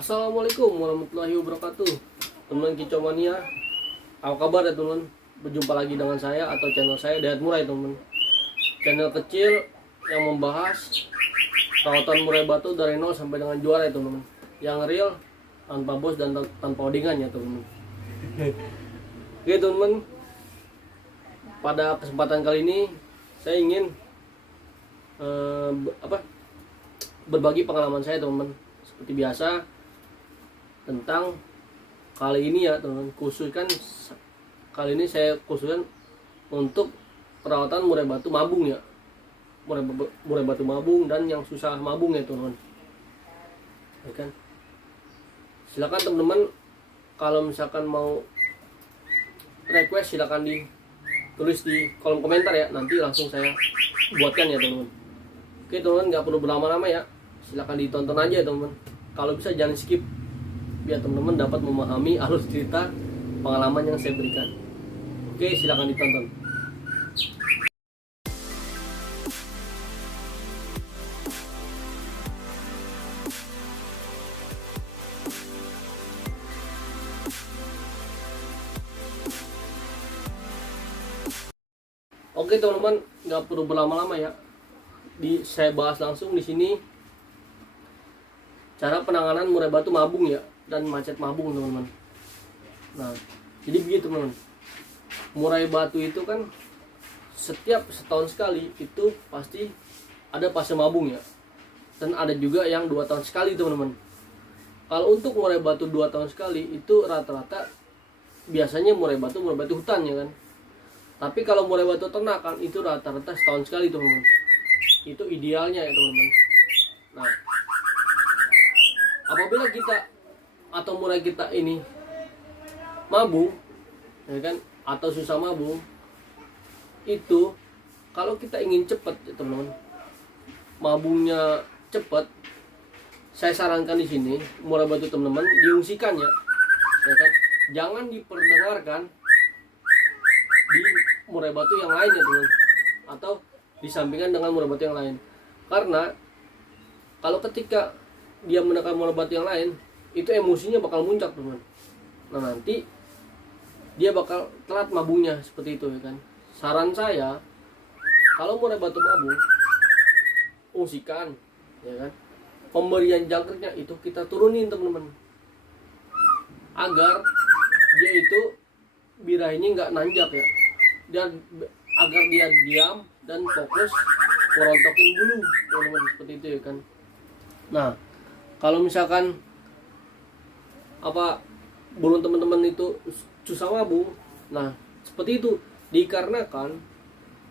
Assalamualaikum warahmatullahi wabarakatuh. Teman Kicomania, apa kabar ya teman? Berjumpa lagi dengan saya atau channel saya Dayat Murai teman. Channel kecil yang membahas perawatan murai batu dari nol sampai dengan juara ya teman. Yang real, tanpa bos dan tanpa odingan ya teman. Oke teman, pada kesempatan kali ini saya ingin berbagi pengalaman saya teman. Seperti biasa, tentang kali ini ya teman, kali ini saya khususkan untuk perawatan murai batu mabung ya, murai batu mabung dan yang susah mabung ya teman, ya kan. Silakan teman-teman, kalau misalkan mau request silakan ditulis di kolom komentar ya, nanti langsung saya buatkan ya teman-teman. Oke teman, nggak perlu berlama-lama ya, silakan ditonton aja ya teman-teman. Kalau bisa jangan skip, biar teman-teman dapat memahami alur cerita pengalaman yang saya berikan. Oke, silakan ditonton. Oke teman-teman, nggak perlu berlama-lama ya. Saya bahas langsung di sini cara penanganan murai batu mabung ya, dan macet mabung teman-teman. Nah, jadi begitu teman-teman. Murai batu itu kan setiap setahun sekali itu pasti ada fase mabung ya. Dan ada juga yang 2 tahun sekali teman-teman. Kalau untuk murai batu 2 tahun sekali itu rata-rata biasanya murai batu hutan ya kan. Tapi kalau murai batu ternakan itu rata-rata setahun sekali teman-teman. Itu idealnya ya teman-teman. Nah, apabila kita atau murai kita ini mabung ya kan, atau susah mabung, itu kalau kita ingin cepat ya teman-teman, mabungnya cepat, saya sarankan di sini murai batu teman-teman diungsikan ya kan, jangan diperdengarkan di murai batu yang lain ya teman, atau disampingkan dengan murai batu yang lain. Karena kalau ketika dia menekan murai batu yang lain, itu emosinya bakal muncak teman. Nah nanti dia bakal telat mabungnya seperti itu ya kan. Saran saya, kalau murai batu mabung, ungsikan ya kan. Pemberian jangkriknya itu kita turunin teman-teman, agar dia itu birahinya nggak nanjak ya, dan agar dia diam dan fokus merontokin dulu teman-teman, seperti itu ya kan. Nah, kalau misalkan burung teman-teman itu susah mabung, nah seperti itu dikarenakan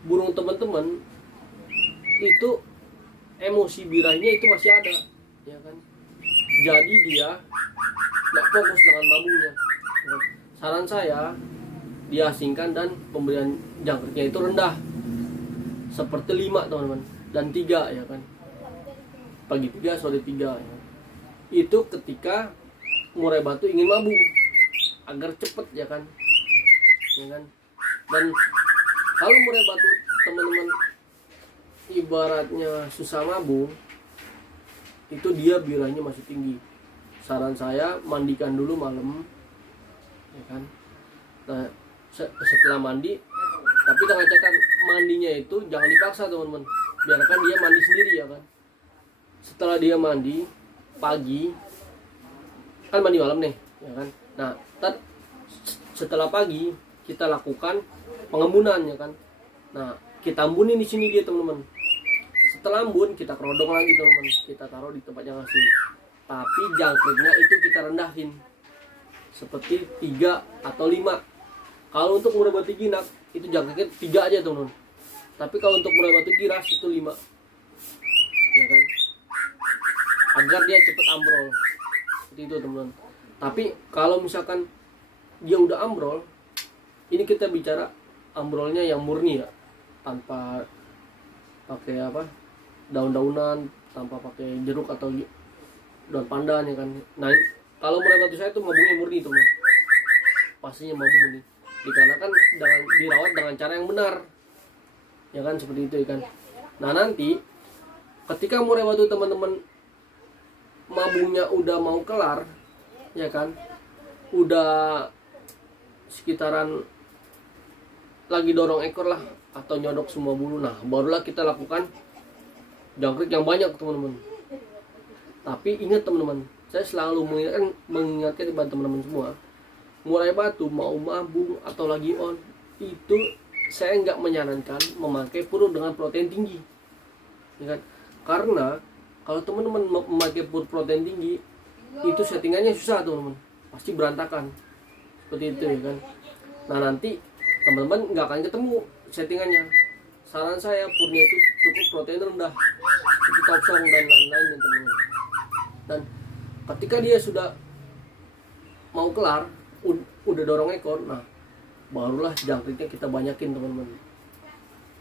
burung teman-teman itu emosi birahinya itu masih ada ya kan, jadi dia nggak fokus dengan mabungnya. Saran saya, diasingkan dan pemberian jangkriknya itu rendah, seperti 5 teman-teman dan 3 ya kan, pagi 3 sore 3 ya. Itu ketika murai batu ingin mabung agar cepet ya kan. Dan kalau murai batu teman-teman ibaratnya susah mabung, itu dia birahinya masih tinggi. Saran saya mandikan dulu malam ya kan. Nah, setelah mandi, tapi dengan catatan mandinya itu jangan dipaksa teman-teman, biarkan dia mandi sendiri ya kan. Setelah dia mandi pagi, kan mandi malam nih ya kan. Nah, setelah pagi kita lakukan pengembunan ya kan. Nah, kita ambunin di sini dia teman-teman. Setelah ambun kita kerodong lagi teman-teman, kita taruh di tempat yang asing, tapi jangkriknya itu kita rendahin seperti 3 atau 5. Kalau untuk murai batu jinak itu jangkriknya 3 aja teman-teman, tapi kalau untuk murai batu giras itu 5 ya kan, agar dia cepat ambrol seperti itu teman-teman. Tapi kalau misalkan dia udah ambrol, ini kita bicara ambrolnya yang murni ya, tanpa pakai daun-daunan, tanpa pakai jeruk atau daun pandan ya kan. Nah, kalau murai batu saya itu mabungnya murni teman, pastinya mabung murni, dikarenakan dirawat dengan cara yang benar ya kan, seperti itu ya kan. Nah nanti ketika murai batu teman-teman mabungnya udah mau kelar, ya kan, udah sekitaran lagi dorong ekor lah atau nyodok semua bulu, nah barulah kita lakukan jangkrik yang banyak teman-teman. Tapi ingat teman-teman, saya selalu mengingatkan kepada teman-teman semua, murai batu mau mabung atau lagi on, itu saya nggak menyarankan memakai pur dengan protein tinggi, ya kan? Karena kalau teman-teman memakai pur protein tinggi, itu settingannya susah teman-teman, pasti berantakan seperti itu, ya kan. Nah nanti teman-teman nggak akan ketemu settingannya. Saran saya purnya itu cukup protein rendah, seperti top song dan lain-lain teman-teman. Dan ketika dia sudah mau kelar, udah dorong ekor, nah barulah jangkriknya kita banyakin teman-teman.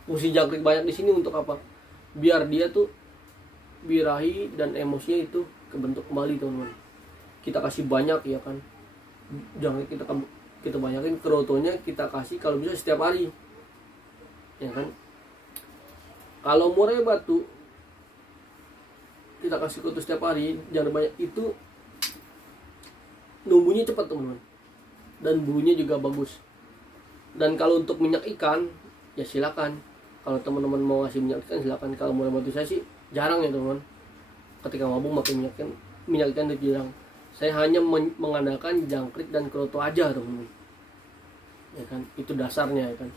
Fungsi jangkrik banyak di sini untuk apa? Biar dia tuh birahi dan emosinya itu kebentuk kembali teman-teman. Kita kasih banyak, ya kan, jangkrik kita banyakin, kerotonya kita kasih kalau bisa setiap hari, ya kan. Kalau murai batu kita kasih keroto setiap hari, jangan banyak, itu numbuhnya cepat teman-teman, dan bulunya juga bagus. Dan kalau untuk minyak ikan, ya silakan. Kalau teman-teman mau ngasih minyak ikan silakan. Kalau murai batu saya sih jarang ya teman-teman. Ketika mabung pakai minyak ikan itu jarang. Saya hanya mengandalkan jangkrik dan keroto aja teman-teman, ya kan. Itu dasarnya, ya kan.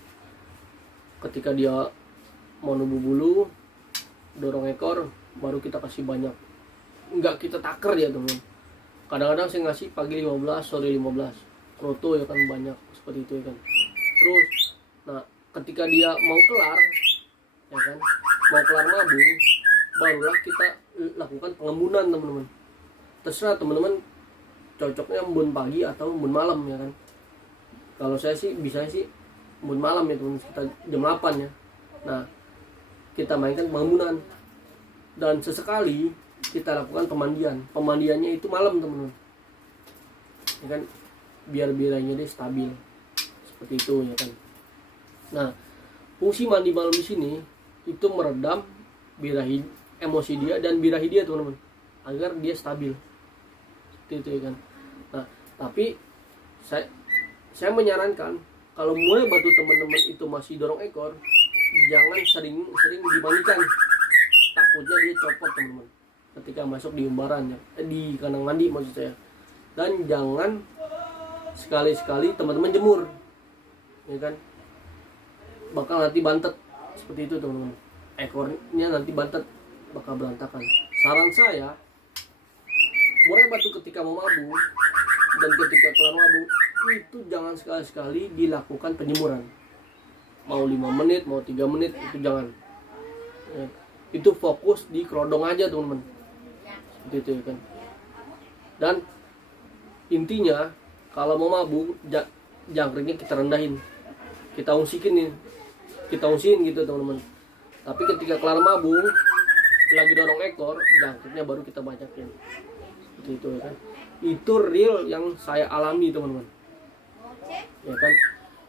Ketika dia mau numbuh bulu, dorong ekor, baru kita kasih banyak. Enggak kita taker ya teman-teman. Kadang-kadang saya ngasih pagi 15, sore 15 kroto, ya kan, banyak seperti itu, ya kan. Terus nah ketika dia mau kelar, ya kan, mau kelar mabung, barulah kita lakukan pengembunan teman-teman. Terserah teman-teman cocoknya embun pagi atau embun malam, ya kan. Kalau saya sih bisa sih embun malam ya teman-teman, sekitar jam 8 ya. Nah kita mainkan pengembunan, dan sesekali kita lakukan pemandian. Pemandiannya itu malam teman-teman, ya kan, biar birahnya dia stabil seperti itu, ya kan. Nah fungsi mandi malam di sini itu meredam birahi, emosi dia dan birahi dia teman-teman, agar dia stabil seperti itu, ya kan. Nah tapi saya menyarankan kalau mulai batu teman-teman itu masih dorong ekor, jangan sering dimandikan, takutnya dia copot teman-teman ketika masuk di umbarannya, di kandang mandi maksud saya. Dan jangan sekali-sekali teman-teman jemur, ya kan, bakal nanti bantet seperti itu teman-teman, ekornya nanti bantet, bakal berantakan. Saran saya, murai batu ketika mau mabung dan ketika kelar mabung itu jangan sekali-sekali dilakukan penjemuran, mau 5 menit mau 3 menit, itu jangan, ya. Itu fokus di kerodong aja teman-teman, seperti itu, ya kan. Dan intinya kalau mau mabung, jangkriknya kita rendahin, kita unsikin gitu teman-teman. Tapi ketika kelar mabung lagi dorong ekor, jangkriknya baru kita banyakin, seperti itu, ya kan. Itu real yang saya alami teman-teman, ya kan,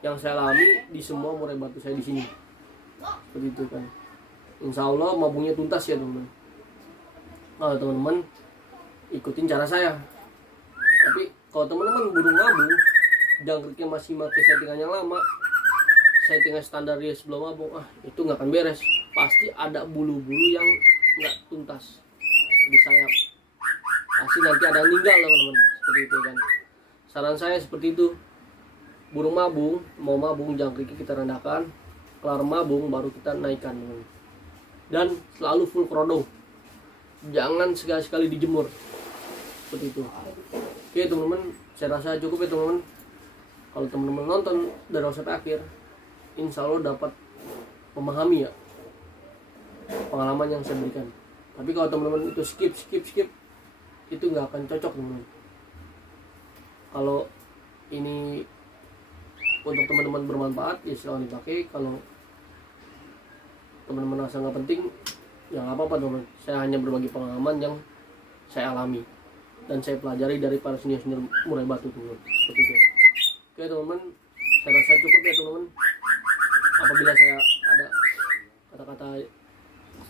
yang saya alami di semua murai batu saya di sini, seperti itu, kan. Insya Allah mabungnya tuntas ya teman-teman. Kalau teman-teman ikutin cara saya. Tapi kalau teman-teman belum mabung, jangkriknya masih pakai settingan yang lama, settingan standar dia sebelum mabung, itu nggak akan beres. Pasti ada bulu-bulu yang nggak tuntas di sayap, pasti nanti ada yang meninggal teman-teman, seperti itu, kan. Saran saya seperti itu. Burung mabung, mau mabung, jangkriknya kita rendahkan, kelar mabung baru kita naikkan teman-teman. Dan selalu full kerodong, jangan sekali-sekali dijemur, seperti itu. Oke teman-teman, saya rasa cukup ya teman-teman. Kalau teman-teman nonton dari awal sampai akhir, insya Allah dapat memahami ya pengalaman yang saya berikan. Tapi kalau teman-teman itu skip, itu nggak akan cocok teman-teman. Kalau ini untuk teman-teman bermanfaat, ya silahkan dipakai. Kalau teman-teman rasa nggak penting, ya nggak apa-apa teman-teman. Saya hanya berbagi pengalaman yang saya alami dan saya pelajari dari para senior-senior murai batu teman-teman, seperti itu. Oke teman-teman, saya rasa cukup ya teman-teman. Apabila saya ada kata-kata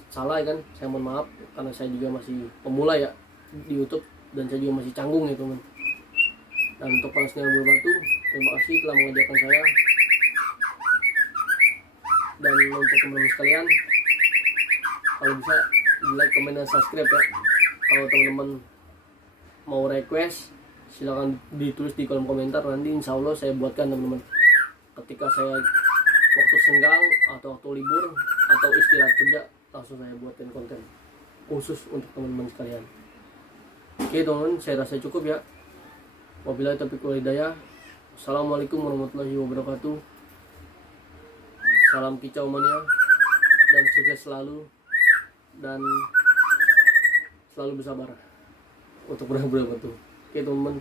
salah, ya kan, saya mohon maaf, karena saya juga masih pemula ya. di YouTube dan saya juga masih canggung ya teman. Dan untuk para senior berbatu, terima kasih telah mengajarkan saya. Dan untuk teman-teman sekalian, kalau bisa di like, komen, dan subscribe ya. Kalau teman-teman mau request, silahkan ditulis di kolom komentar, nanti insya Allah saya buatkan teman-teman. Ketika saya waktu senggang atau waktu libur atau istirahat kerja, langsung saya buatkan konten khusus untuk teman-teman sekalian. Oke teman-teman, saya rasa cukup ya. Wabillahi taufiq wal hidayah. Assalamualaikum warahmatullahi wabarakatuh. Salam kicau mania dan sukses selalu, dan selalu bersabar untuk berbatu. Oke teman-teman,